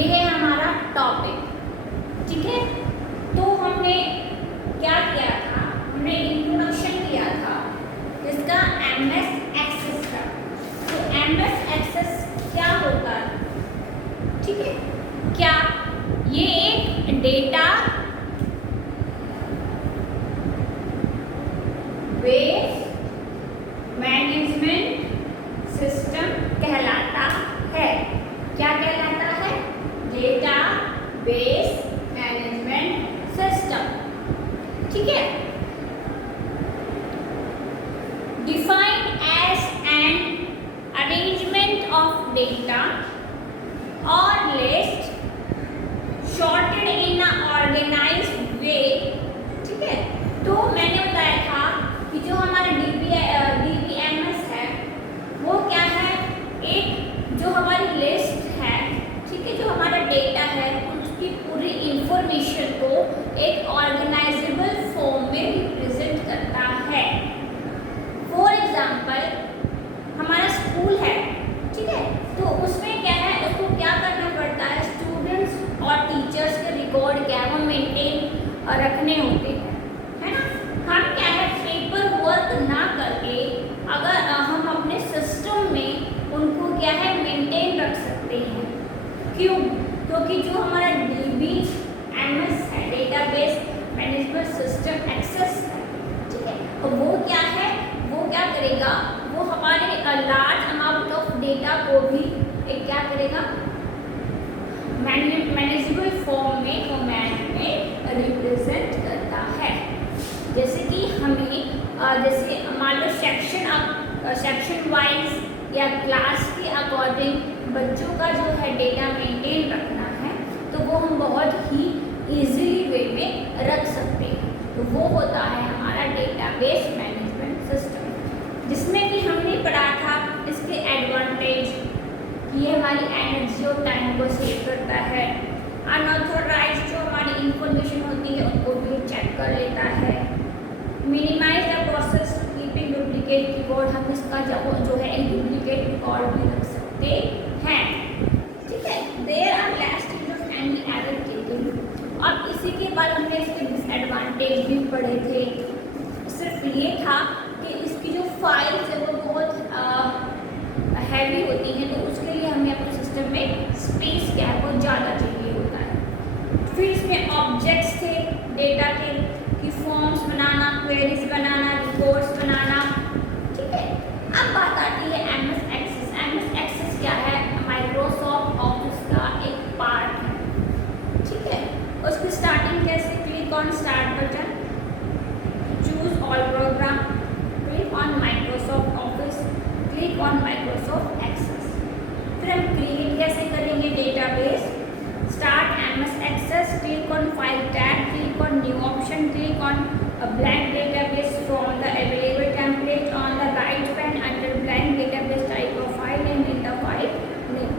ये है हमारा टॉपिक। ठीक है, तो हमने क्या किया था, हमने इंट्रोडक्शन किया था जिसका एमएस एक्सेस का। तो एमएस एक्सेस क्या होता है? ठीक है, क्या ये एक डेटा बेस मैनेजमेंट सिस्टम कहलाता है। क्या कहलाता है? Database management system. ठीक है, defined as an arrangement of data और list sorted in a organized way। ठीक है, तो मैंने बताया था कि जो हमारा डीबीएमएस है वो क्या है, एक जो हमारी लिस्ट है, ठीक है, जो हमारा डेटा है उसकी पूरी इंफॉर्मेशन को एक ऑर्गेनाइजेबल फॉर्म में रिप्रेजेंट करता है। फॉर एग्जांपल हमारा स्कूल है, ठीक है, तो उसमें क्या है, उसको क्या करना पड़ता है, स्टूडेंट्स और टीचर्स के रिकॉर्ड क्या है वो मेंटेन रखने होते हैं, है ना। हम क्या है, पेपर वर्क ना करके अगर हम अपने सिस्टम में उनको क्या है मेंटेन रख सकते हैं। क्यों? क्योंकि जो हमारा डीबीएमएस है, डेटाबेस मैनेजमेंट सिस्टम एक्सेस है, ठीक है, तो वो क्या है, वो क्या करेगा, वो हमारे लार्ज अमाउंट ऑफ डेटा को भी एक क्या करेगा, मैनेजेबल फॉर्म में फॉर्मेट में रिप्रेजेंट करता है। जैसे कि हमें जैसे मान लो सेक्शन वाइज या क्लास के अकॉर्डिंग बच्चों का जो है डेटा मेंटेन रखना है, तो वो हम बहुत ही इजीली वे में रख सकते हैं। तो वो होता है हमारा डेटाबेस मैनेजमेंट सिस्टम, जिसमें कि हमने पढ़ा था इसके एडवांटेज, ये हमारी एनर्जी और टाइम को सेव करता है। अनऑथोराइज जो हमारी इंफॉर्मेशन होती है उनको भी चेक कर लेता है। Minimise the process keeping duplicate record, हम इसका जो है एक डुप्लीकेट रिकॉर्ड भी रख सकते हैं। ठीक है, there are less chances of any error taking. और इसी के बाद हमने इसके डिसएडवांटेज भी पढ़े थे। सिर्फ ये था कि इसकी जो फाइल्स है वो बहुत हैवी होती हैं, तो उसके लिए हमें अपने सिस्टम में स्पेस क्या है वो ज़्यादा चाहिए होता है। फिर इसमें ऑब्जेक्ट्स थे डेटा के, कि फॉर्म्स बनाना, क्वेरीज बनाना, रिपोर्ट्स बनाना। ठीक है, अब बात आती है एमएस एक्सेस। एमएस एक्सेस क्या है, माइक्रोसॉफ्ट ऑफिस का एक पार्ट है। ठीक है, उसकी स्टार्टिंग कैसे, click on start button, choose all program, click on Microsoft Office, click on Microsoft Access. फिर हम क्रिएट कैसे करेंगे database, start MS Access, click on file tab, click on new option, click on blank database from the available template on the right pane under blank database type of file and in the file name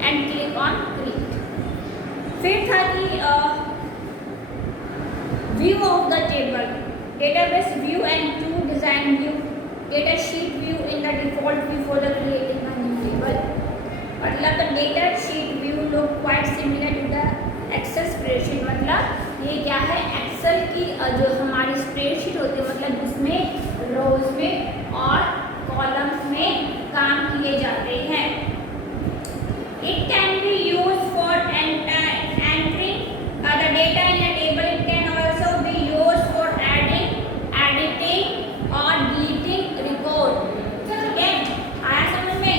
and click on create. फिर था कि view of the table, database view and to design view, data sheet view in the default view for the creating a new table। मतलब the data sheet view look quite similar to the Excel spreadsheet। मतलब ये क्या है, Excel की जो हमारी spreadsheet होती है, मतलब उसमें रोज में और कॉलम्स में काम किए जाते हैं। It can be used for entering the data in a table। It can also be used for adding, editing और डिलीटिंग रिकॉर्ड। ठीक है, आया समझ में?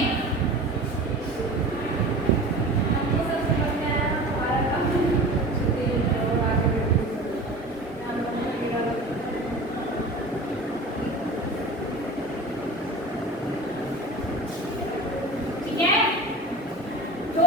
हमको सब समझ में आया ना, हमारा काम ठीक है, तो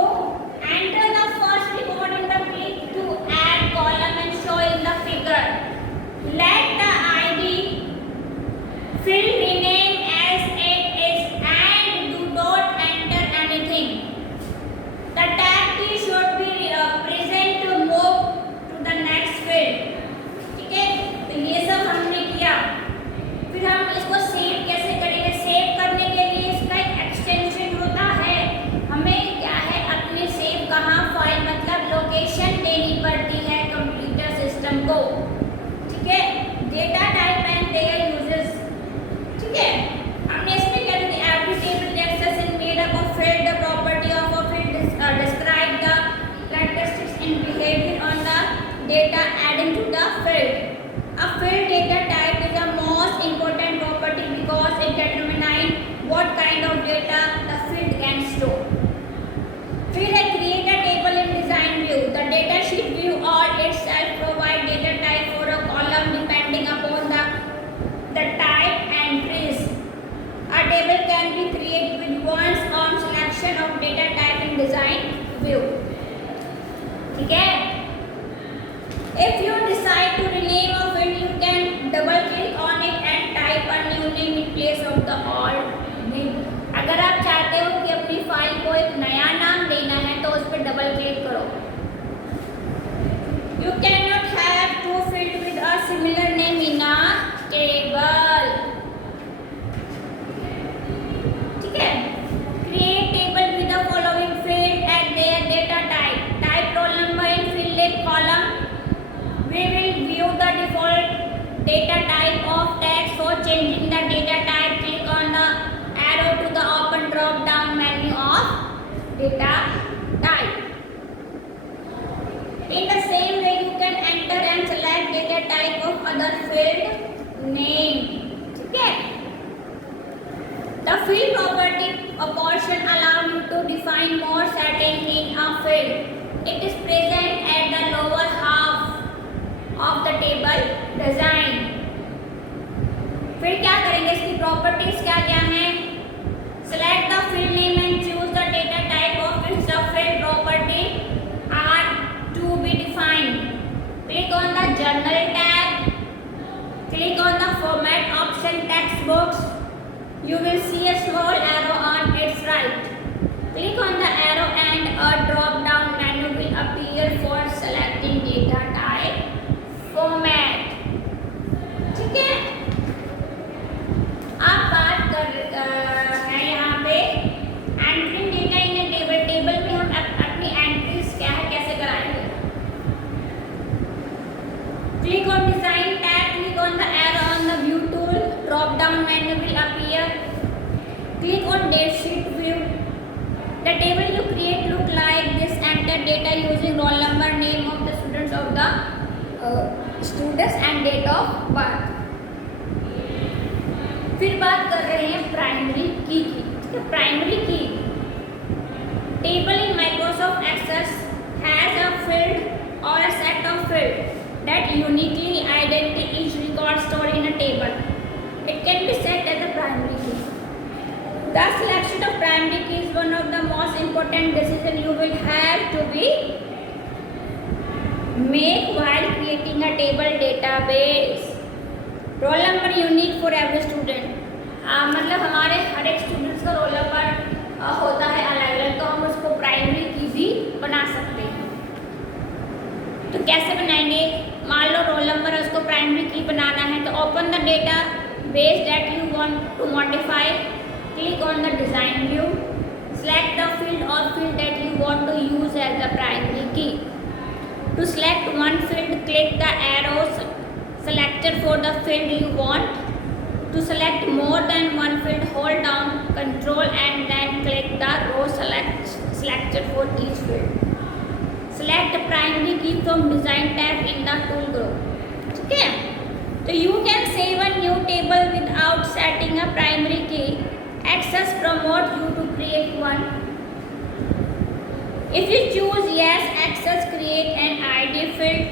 रो, ठीक है, data type and their uses, ठीक है। हमने इसमें क्या किया, every table access in made up of field, the property of a field describe the characteristics in behavior on the data adding to the field. A field data type is the most important property because it determines what kind of data the field can store. Field create a table in design view. The data sheet view all itself provide data type for a column depending upon the type entries. A table can be created with one's own selection of data type in design view. ठीक है। If you decide to rename a field, you can double click on it and type a new name in place of the old name. अगर आप चाहते हो कि अपनी file को एक नया नाम देना है तो उस पर डबल क्लिक करो। You cannot have two fields with a similar name in a table. ठीक है। Create table with the following field and their data type. Type roll number in field left column. We will view the default data type of text. For changing the data type, click on the arrow to the open drop down menu of data type. In the same way, you can enter and select data type of other field name. ठीक है। The field property portion allow you to define more settings in a field. It is present at the lower half of the table design. फिर क्या करेंगे, इसकी properties क्या क्या हैं? Select the field name and choose the data type of which the field property are to be defined. Click on the Journal tab. Click on the Format option text box. You will see a small arrow on its right. Click on the arrow and a drop-down menu will appear for selecting data type format. ठीक है। आप बात कर हैं यहाँ पे entering data इन ए table. Table में हम अपनी एंट्रीज क्या है कैसे कराएंगे। Click on Design tab. Click on the arrow on the View tool. Drop-down menu will appear. Click on Date Sheet view. The table you create look like this. Enter data using roll number, name of the students and date of birth. फिर बात कर रहे हैं primary की। Primary की table in Microsoft Access has a field or a set of fields that uniquely identify each record stored in a table. It can be set as a primary key. The selection of primary key is one of the most important decisions you will have to be make while creating a table database. Roll number unique for every student. मतलब हमारे हर एक students का roll number होता है अलग अलग, तो हम उसको प्राइमरी की भी बना सकते हैं। तो कैसे बनाएंगे, मान लो रोल नंबर उसको प्राइमरी की बनाना है तो open the database that you want to modify, click on the design view, select the field or field that you want to use as the primary key. To select one field, click the arrows selected for the field you want. To select more than one field, hold down Control and then click the row selected for each field. Select the primary key from Design tab in the tool group. ठीक है, तो you can save a new table without setting a primary key. Access promotes you to create one. If you choose yes, Access create an ID field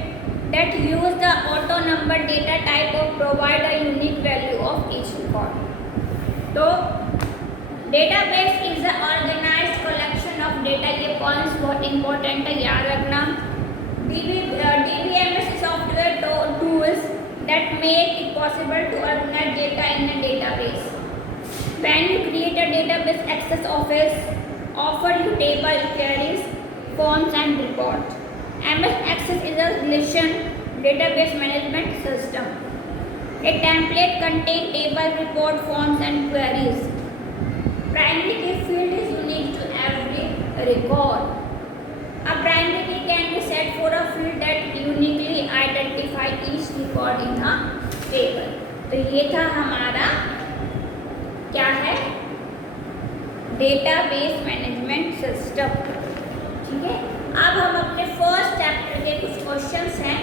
that use the auto number data type or provide a unique value of each record. तो database is an organized collection of data. ये points बहुत important है, याद रखना. DBMS software tools that make it possible to organize data in a database. When you create a database, Access offer you table, queries, forms and reports. MS Access is a relation database management system. A template contains table, report, forms and queries. Primary key field is unique to every record. A primary key can be set for a field that uniquely identify each record in a table. तो ये था हमारा क्या है, database management system. ठीक है, अब हम अपने फर्स्ट चैप्टर के कुछ क्वेश्चंस हैं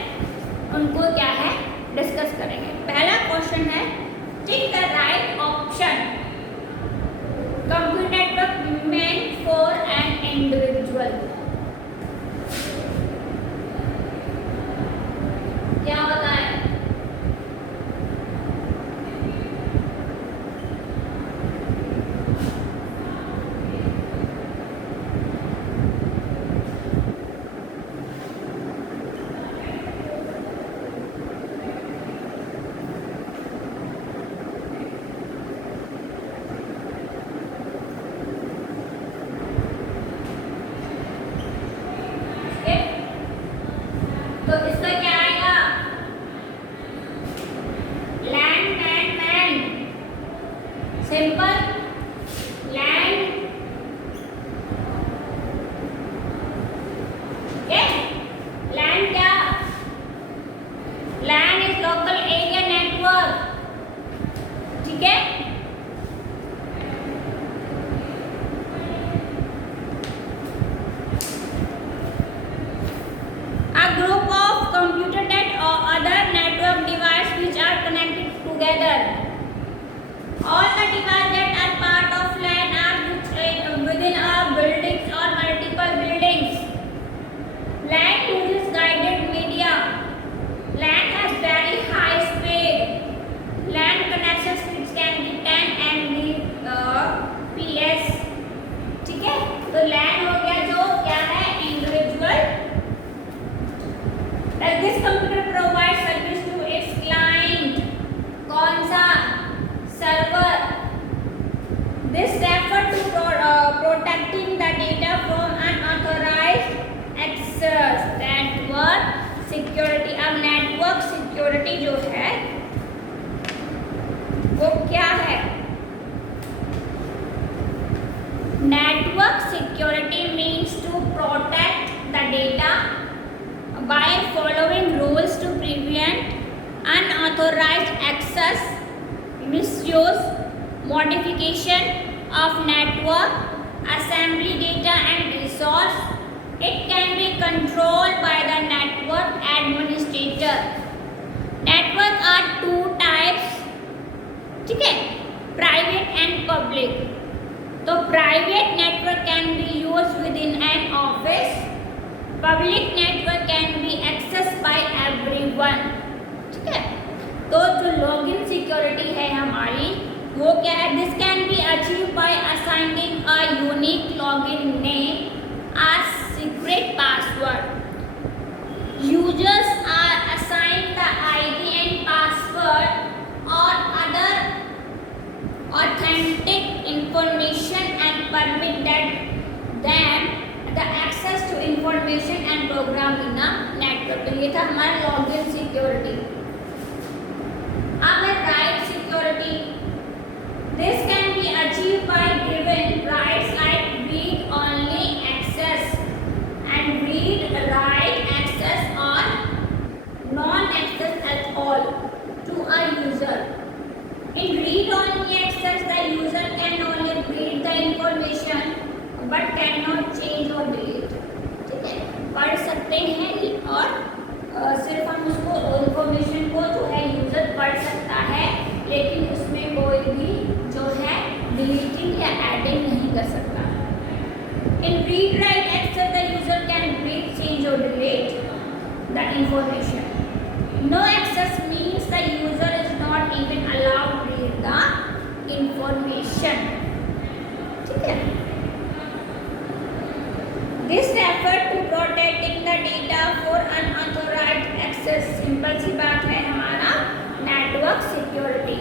उनको क्या है डिस्कस करेंगे। पहला क्वेश्चन है, tick the right option, computer network meant for an individual. क्या होता है? तो इसका क्या आएगा? LAN MAN MAN, simple LAN, LAN क्या? LAN is local area network. ठीक है, a group of computer net or other network device which are connected together. All the devices that are part of LAN are within a buildings or multiple buildings. LAN uses guided media. LAN has very high speed. LAN connection speeds can be 10 Mbps. ठीक है, तो LAN हो गया जो क्या है, individual. This computer provides service to its client. कौन सा? Server. This refers to protecting the data from unauthorized access. Network security। अब नेटवर्क सिक्योरिटी जो है वो क्या है? Network security means to protect the data by following rules to prevent unauthorized access, misuse, modification of network, assembly data and resource. It can be controlled by the network administrator. Network are two types, ठीक है, private and public। तो private network can be used within an office. Public network can be accessed by everyone। ठीक है, तो जो login security है हमारी वो क्या है? This can be achieve by assigning a unique login name, a secret password. Users are assigned the ID and password और other authentic information and permit them the access to information and program in a network। तो ये था हमारा login security. अब है right security. This can be achieve bye given rights like read only access and read write access or non access at all to a user। In read-only access, the user can only read the information but cannot change or delete। ठीक है, पढ़ सकते हैं और सिर्फ हम उसको information को जो है यूजर पढ़ सकता है, लेकिन उसमें कोई भी जो है डिलीटिंग या एडिंग नहीं कर सकता। In read-write access, the user can read, change or delete the information। No access means the user is not even allowed to read the information। ठीक है, this refers to protecting the data for unauthorized access। Simple सी बात है हमारा network security.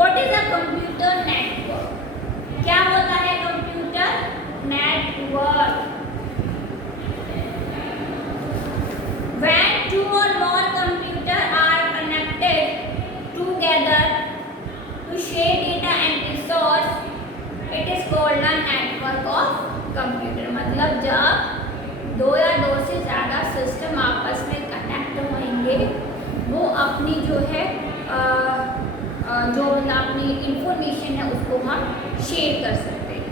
What is a computer network? क्या होता है computer network? When two or more computers are connected together to share data and resource, it is called a network of computer। मतलब जब दो या दो से ज़्यादा सिस्टम आपस में कनेक्ट होंगे अपनी जो है जो अपनी इंफॉर्मेशन है उसको हम शेयर कर सकते हैं।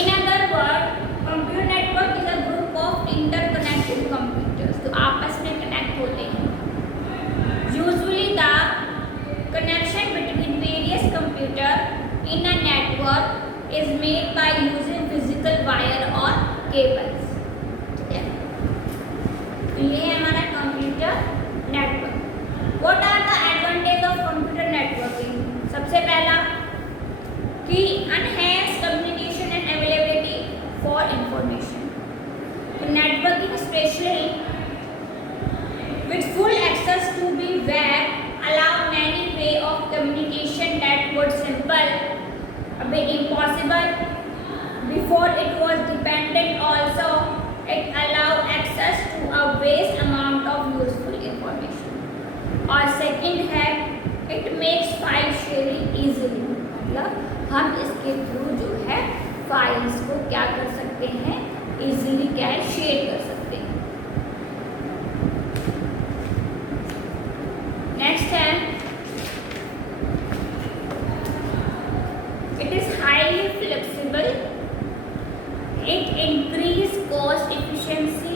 In other word, computer network is a group of interconnected computers, तो आपस में कनेक्ट होते हैं। Usually the connection between various computer in a network is made by using physical wire और केबल्स। ठीक है, तो ये है हमारा कंप्यूटर नेटवर्क। What are the advantage of computer networking? सबसे पहला कि enhance communication and availability for information. तो networking specially with full access to the web allow many way of communication that were simple, a bit impossible before it was dependent. Also it allow access to a vast amount of useful information। और second है it makes file sharing easily, मतलब हम इसके through जो है files को क्या कर सकते हैं, इजीली क्या है, शेयर कर सकते हैं। नेक्स्ट है it is highly flexible, it increase cost efficiency,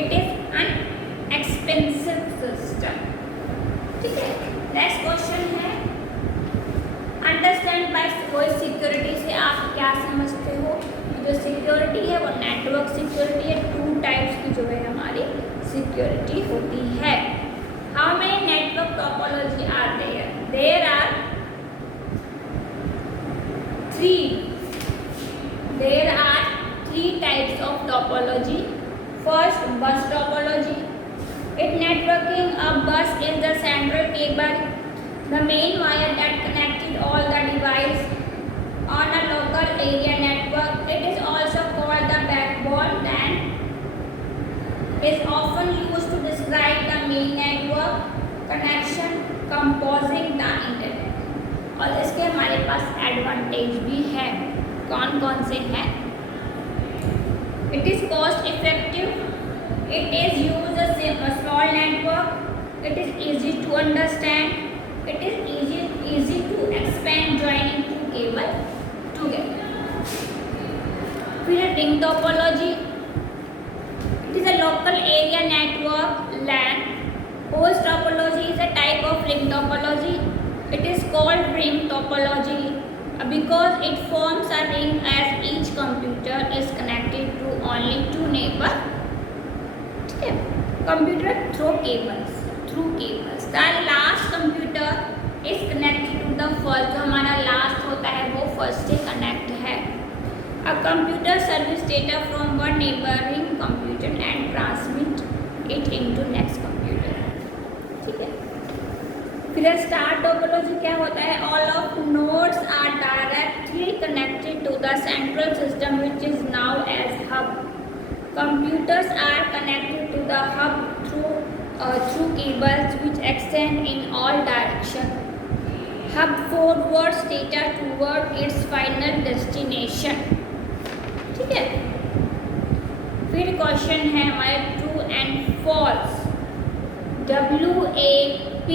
it is an expensive system. ठीक है, नेक्स्ट क्वेश्चन है अंडरस्टैंड बाय वॉइस सिक्योरिटी से आप क्या समझते हो? जो सिक्योरिटी है वो नेटवर्क सिक्योरिटी है, 2 टाइप्स की जो है हमारी सिक्योरिटी होती है। How many network topology are there? There are 3. There are 3 types of topology. First, bus topology. In networking, a bus is the central cable, the main wire that connected all the devices on a local area network. It is also called the backbone. Then is often used to describe the main network connection composing the internet। और इसके हमारे पास advantage भी है। कौन कौन से हैं? It is cost effective, it is use a small network, it is easy to understand, it is easy to expand joining two cable together. फिर ring topology, it is a local area network LAN। Host topology is a type of ring topology. It is called ring topology because it forms a ring as each computer is connected to only 2 neighbor। ठीक है, computer through cables। The last computer is connected to the first, जो हमारा last होता है वो first से connect है। A computer service data from one neighboring computer and transmit it into next computer। ठीक है, फिर स्टार टोपोलॉजी क्या होता है? All of nodes are directly connected to the central system which is now as hub। Computers are connected to the hub through cables which extend in all directions। Hub forwards data toward its final destination। ठीक है, फिर question है हमारे true and false. WAP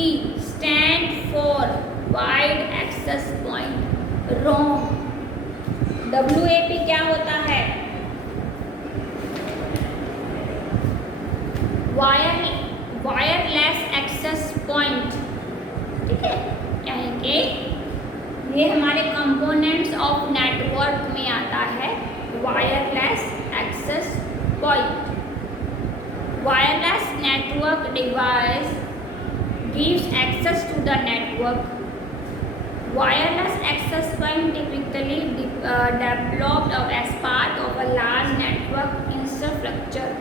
stand for wide access point, wrong. WAP क्या होता है? Wireless access point. ठीक है, यानी कि ये हमारे कंपोनेंट्स ऑफ नेटवर्क में आता है wireless access point. Wireless network device gives access to the network। Wireless access point typically developed as part of a large network infrastructure।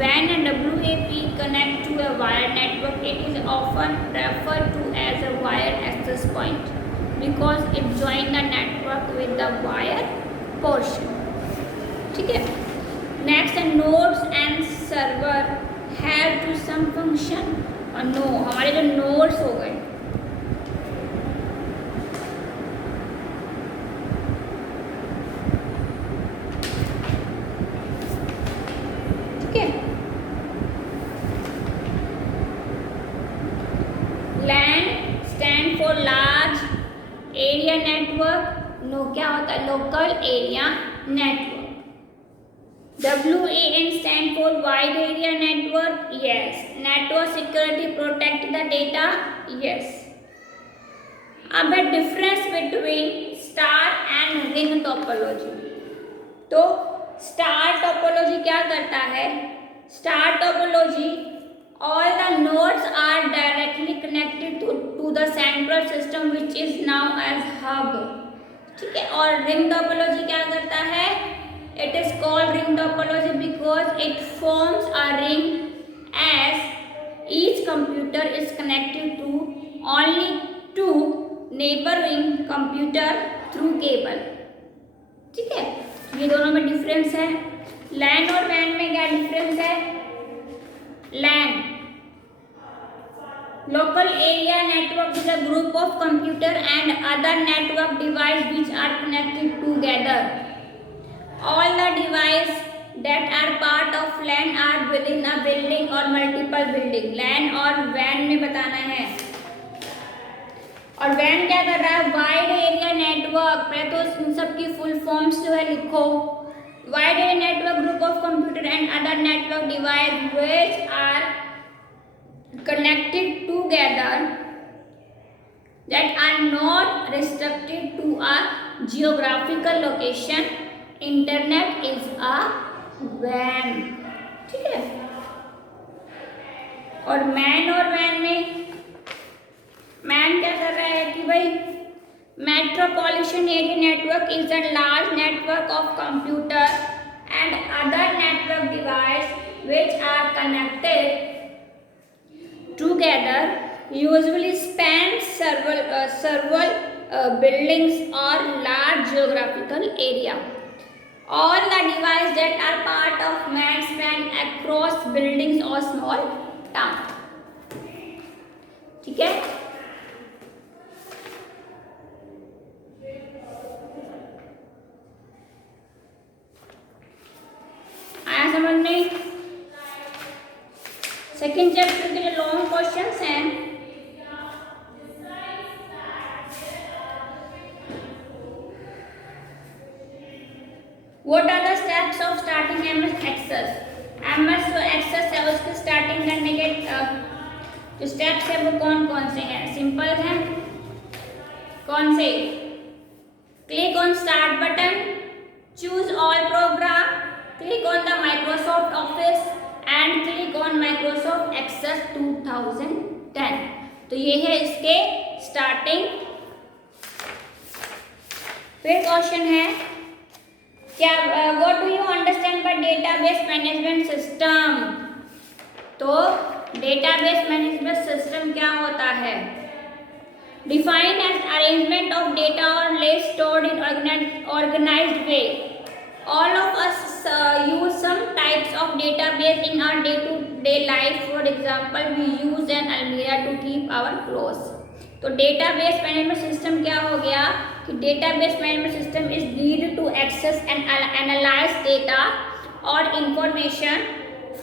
When a WAP connects to a wired network, it is often referred to as a wired access point because it joins the network with the wire portion। ठीक है, next nodes and server have to some function. और no, हमारे जो nodes हो गए, ठीक है, LAN stand for large area network, no क्या होता है, local area network. WAN stand for wide area network, yes. Network security protect the data, yes. अब है difference between star and ring topology। तो star topology क्या करता है, star topology all the nodes are directly connected to the central system which is now as hub, ठीक है। और ring topology क्या करता है, it is called ring topology because it forms a ring as each computer is connected to only two neighboring computer through cable, ठीक है। ये दोनों में डिफरेंस है। लैन और वैन में क्या डिफरेंस है, लैन local area network is a group of computer and other network device which are connected together. All the devices that are part of LAN are within a building or multiple building। LAN और WAN में बताना है। और WAN क्या कर रहा है, wide area network. पहले तो इन सब की फुल फॉर्म्स जो है लिखो। Wide area network group of computer and other network device which are connected together that are not restricted to a geographical location। Internet is a वैन, ठीक है। और मैन और वैन में मैन क्या कर रहा है कि भाई metropolitan area network is a large network of computer and other network device which are connected together, usually span several buildings or large geographical area। All the devices that are part of MAN span across buildings or small town, ठीक है। आया समझ में। Second chapter के लिए long questions हैं। What are the steps of starting MS Access? MS जो Access है उसकी स्टार्टिंग करने के जो स्टेप्स है वो कौन कौन से हैं, सिंपल हैं। कौन से, click on start button, choose all program, click on the Microsoft office and click on Microsoft access 2010। तो ये है इसके स्टार्टिंग। फिर क्वेश्चन है क्या, what do you understand by database management system. तो डेटाबेस मैनेजमेंट सिस्टम क्या होता है, defined as arrangement of data और list stored in organised way. All of us use some types of database in our day-to-day life. For example, we use an almirah to keep our clothes। तो database management system क्या हो गया कि database management system is needed to access and analyze data or information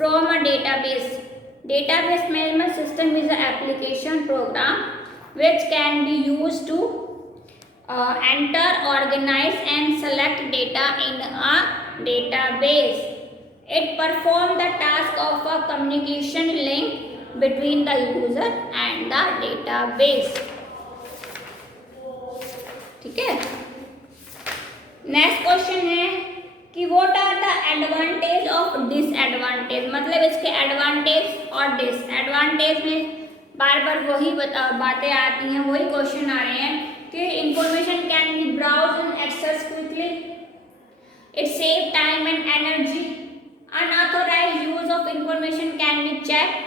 from a database। Database management system is an application program which can be used to enter, organize and select data in a database। It performs the task of a communication link between the user and the database, ठीक है। Next question है कि what are the advantage of disadvantage, मतलब इसके advantage और disadvantage में बार बार वही बातें आती हैं, वही क्वेश्चन आ रहे हैं कि information can be browsed and accessed quickly, it saves time and energy, unauthorized use of information can be checked,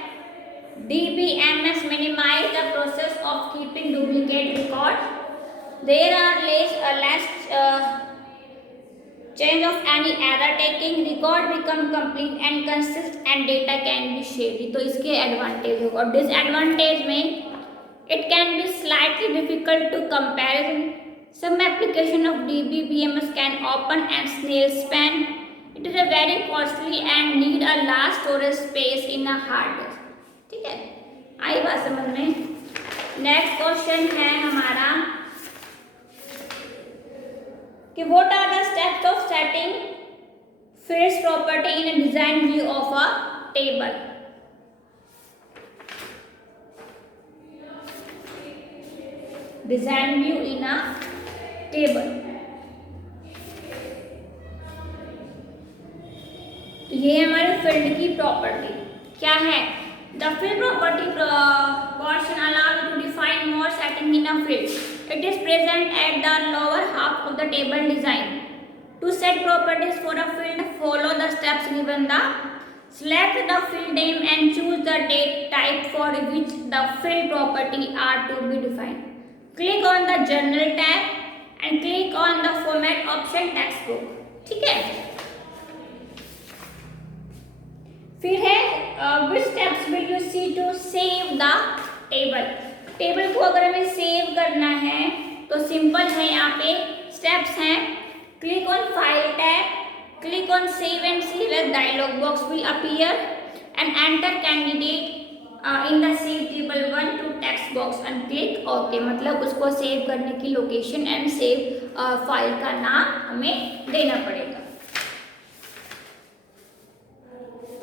DBMS minimize the process of keeping duplicate records, there are less change of any error taking, record become complete and consist and data can be shared। तो इसके advantage होगा। और disadvantage में it can be slightly difficult to comparison, some application of DBMS can open and snail span, it is a very costly and need a large storage space in a hard disk, ठीक है। आई बात समझ में। Next question है हमारा कि what are the steps of setting fields property in a design view of a table. Design view in a table. तो ये हमारे फील्ड की प्रॉपर्टी क्या है। The field property portion allow you to define more setting in a field. It is present at the lower half of the table design. To set properties for a field, follow the steps given. Select the field name and choose the date type for which the field property are to be defined. Click on the Journal tab and click on the Format option textbook. ठीक है। फिर है which steps will you see to save the table। Table को अगर हमें save करना है तो सिंपल है, यहाँ पे स्टेप्स हैं। Click on file tab, click on save and save as dialog box will appear and enter candidate in the save table 1 to text box and click okay. मतलब उसको सेव करने की लोकेशन एंड सेव फाइल का नाम हमें देना पड़ेगा।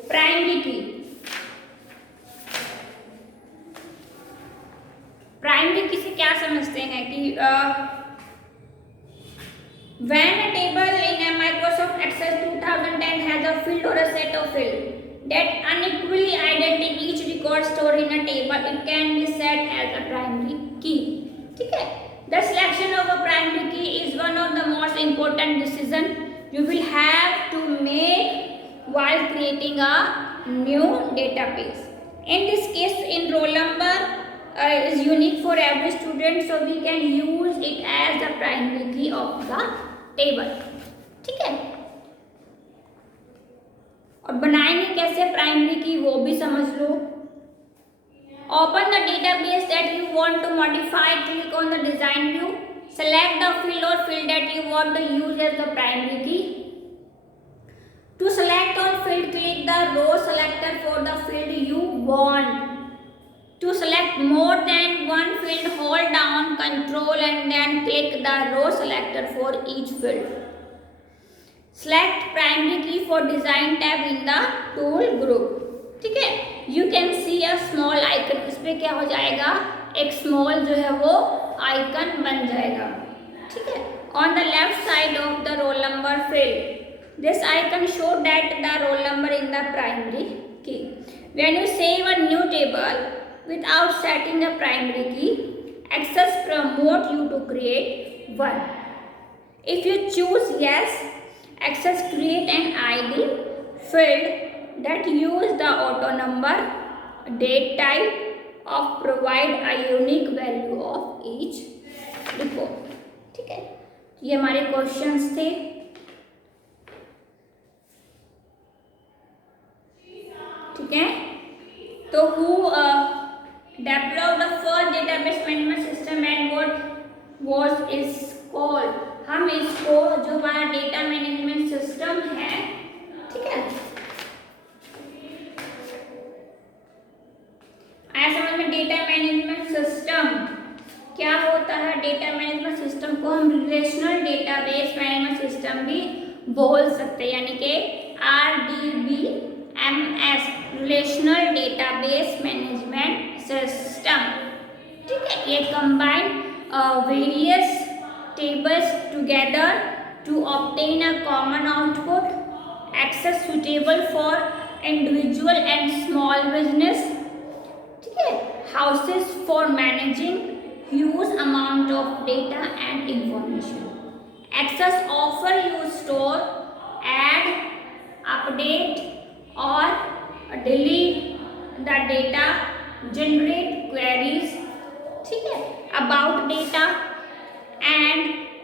Primary की, प्राइमरी की से क्या समझते हैं कि when a table in a Microsoft Excel 2010 has a field or a set of field that unequally identity each record stored in a table, it can be set as a primary key। ठीक है। The selection of a primary key is one of the most important decision you will have to make while creating a new database. In this case, in roll number is unique for every student, so we can use it as the primary key of the table। ठीक है। और बनाएंगे कैसे primary की वो भी समझ लो। Open the database that you want to modify, click on the design view, select the field और field that you want to use as the primary key. To select on field, click the row selector for the field you want. To select more than one field, hold down Control and then click the row selector for each field. Select primary key for design tab in the tool group। ठीक है। You can see a small icon। इस पे क्या हो जाएगा, एक small जो है वो icon बन जाएगा। ठीक है। On the left side of the roll number field, this icon show that the roll number in the primary key. When you save a new table without setting a primary key, Access promote you to create one. If you choose yes, Access create an ID field that use the auto number, date type of provide a unique value of each report। ठीक है, ये हमारे questions थे। ठीक है, तो who developed the first database management system and what was its called? हम इसको जो हमारा डेटा मैनेजमेंट सिस्टम है, ठीक है, आया समझ में। डेटा मैनेजमेंट सिस्टम क्या होता है? डेटा मैनेजमेंट सिस्टम को हम रिलेशनल डेटाबेस मैनेजमेंट सिस्टम भी बोल सकते हैं, यानी कि RDBMS, relational database management system. ठीक है, ये combine various tables together to obtain a common output, access suitable for individual and small business, ठीक है, houses for managing huge amount of data and information, access offer you store, add, update or delete the data, generate queries, ठीक है, about data and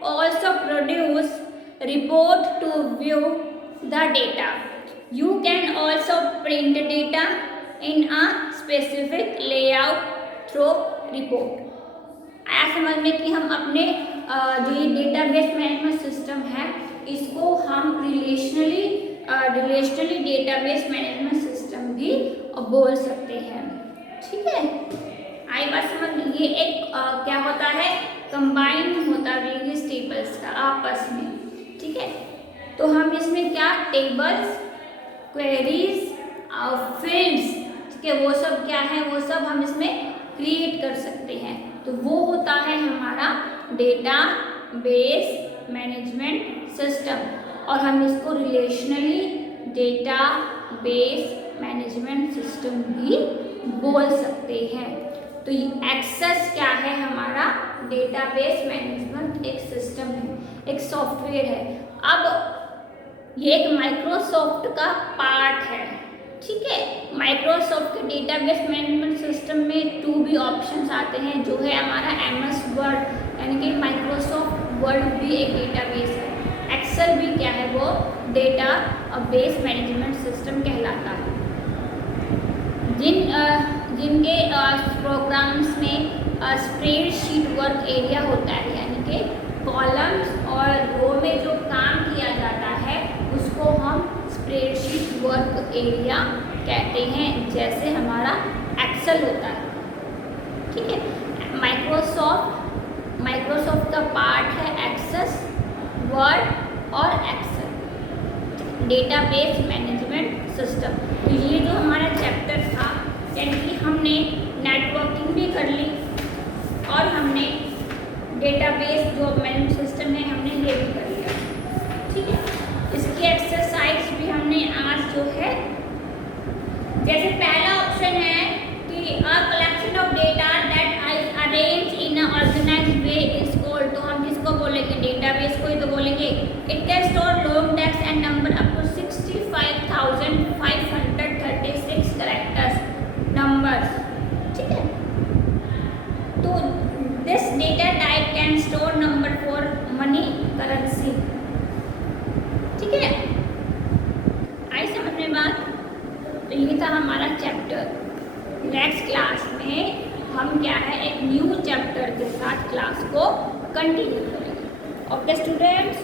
also produce report to view the data. You can also print data in a specific layout through report। आया समझ में कि हम अपने जो ये डेटाबेस मैनेजमेंट सिस्टम है इसको हम रिलेशनली डेटाबेस मैनेजमेंट सिस्टम भी बोल सकते हैं। ठीक है, आई बात समझ में। ये एक क्या होता है, कंबाइन होता है वेरियस टेबल्स का आपस में, ठीक है। तो हम इसमें क्या टेबल्स, क्वेरीज और फील्ड्स, ठीक है, वो सब क्या है, वो सब हम इसमें क्रिएट कर सकते हैं। तो वो होता है हमारा डेटा बेस मैनेजमेंट सिस्टम, और हम इसको relationally data base management system भी बोल सकते हैं। तो एक्सेस क्या है, हमारा डेटाबेस मैनेजमेंट एक सिस्टम है, एक सॉफ्टवेयर है। अब ये एक माइक्रोसॉफ्ट का पार्ट है, ठीक है। माइक्रोसॉफ्ट के डेटाबेस मैनेजमेंट सिस्टम में 2 ऑप्शंस आते हैं, जो है हमारा MS वर्ड, यानी कि माइक्रोसॉफ्ट वर्ड भी एक डेटाबेस है। एक्सेल भी क्या है, वो डेटा बेस मैनेजमेंट सिस्टम कहलाता है। जिनके प्रोग्राम्स में स्प्रेडशीट वर्क एरिया होता है, यानी कि कॉलम्स और रो में जो काम किया जाता है उसको हम स्प्रेडशीट वर्क एरिया कहते हैं, जैसे हमारा एक्सेल होता है, ठीक है। माइक्रोसॉफ्ट का पार्ट है एक्सेस, वर्ड और एक्सेल, डेटाबेस मैनेजमेंट सिस्टम। तो ये जो हमारा चैप्टर था, यानी कि हमने नेटवर्किंग भी कर ली और हमने डेटाबेस जो मैनेजमेंट सिस्टम है हमने ये भी कर लिया, ठीक है। इसकी एक्सरसाइज भी हमने आज जो है, जैसे पहला ऑप्शन है कि a collection of data that is arranged in a organised way is called, तो हम किसको बोलेंगे, डेटाबेस को ही तो बोलेंगे। It can store long text and number up to 65,536 characters numbers, ठीक है। तो this data type can store number for money currency, ठीक है। आई समझ में बात। तो ये था हमारा चैप्टर। नेक्स्ट क्लास में हम क्या है, एक न्यू चैप्टर के साथ क्लास को कंटिन्यू करेंगे। Okay students.